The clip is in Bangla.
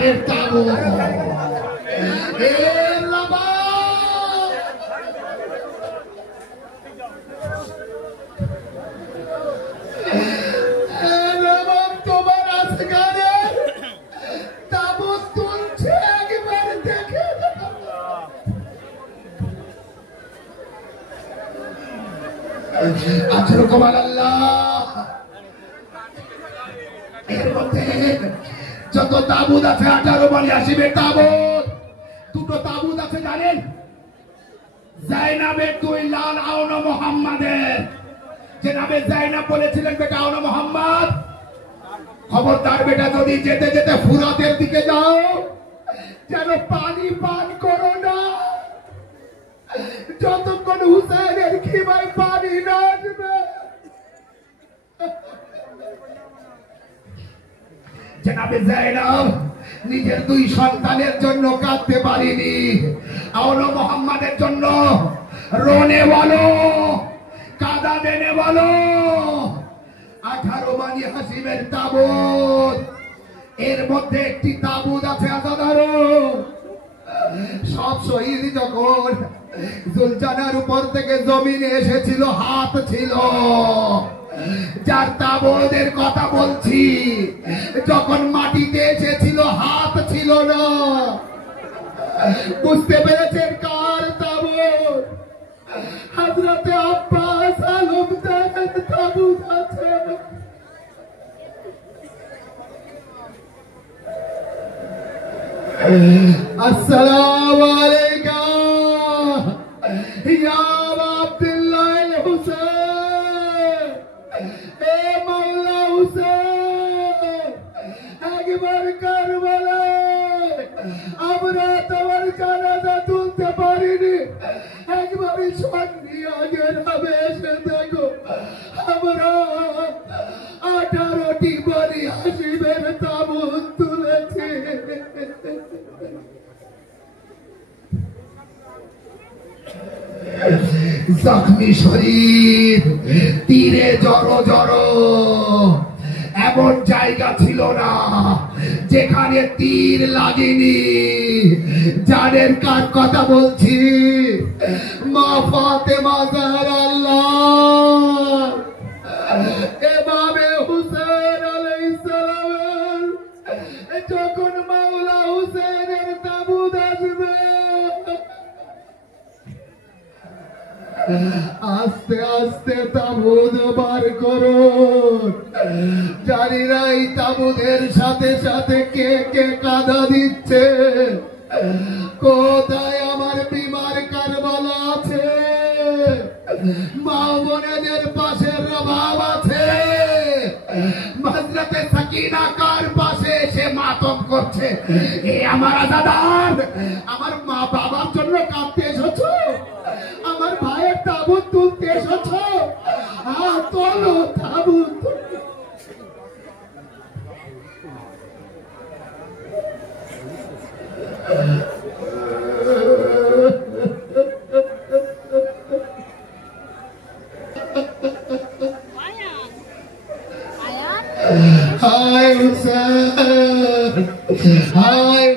দরবারের তাবু তোমার আজকালে তাবু তুলছে একবার দেখে আজর কমাল আল্লাহ এর মধ্যে যত তাবুত আছে 18 বাড়ি আসিবে তাবুত দুটো তাবুত আছে জানেন জাইনাবের 2 লাল আওনা মুহাম্মাদের যে নামে জাইনাব বলেছিলেন বেটা আওনা মুহাম্মদ খবরদার বেটা যদি যেতে যেতে ফুরাতের দিকে যাও যেন পানি পান করো না যতক্ষণ হুসাইনের খিমায় পানি না আসবে জনাবে জাইনাব নিজের 2 সন্তানের জন্য কাঁদতে পারিনি আওনা মুহাম্মাদের জন্য রোনে বলো কাদা দেনে বলো 18 বানি হাসিমের তাবুত এর মধ্যে একটি তাবুত আছে আজাদারো সব শহীদ যখন জুলজানার উপর থেকে জমিনে এসেছিল হাত ছিল যার তাবুতের কথা বলছি যখন মাটিতে এসেছিল হাত ছিল না বুঝতে পেরেছেন কার তাবুত হযরতে আব্বাস আলমদারের তাবুত আছে আসসালামু আলাইকুম ইয়া আব্দুল্লাহ হুসাইন এ মাওলা হুসাইন একবার কারবালায় আমরা তোমার জানাজা তুলতে পারিনি একবার সন্নি আগের ভাবে এসে দেখো আমরা 18টি বাড়ি হাসিবের তাবুত তুলেছি জখমি শরীর তীরে জড়ো জড়ো এমন জায়গা ছিল না যেখানে তীর লাগেনি জানেন কার কথা বলছি মা ফাতেমা জাহরাল্লাহ এভাবে হুসাইন আলাইহিস সালাম যখন মাওলা হুসাইনের তাবুত আসবে আস্তে আস্তে তাবুত বার করো জানি না এই তাবুতের সাথে সাথে কে কে কাঁদা দিচ্ছে কোথায় আমার বিমার কারবালা আছে মা বোনেদের পাশের অভাব আছে হযরতে সাকিনা কার পাশে এসে মাতম করছে এ আমার আজাদার আমার মা বাবার জন্য কাঁদতে এসেছো আমার ভাইয়ের তাবুত তুলতে এসেছো তোলো তাবুত হায় হুসাইন হায়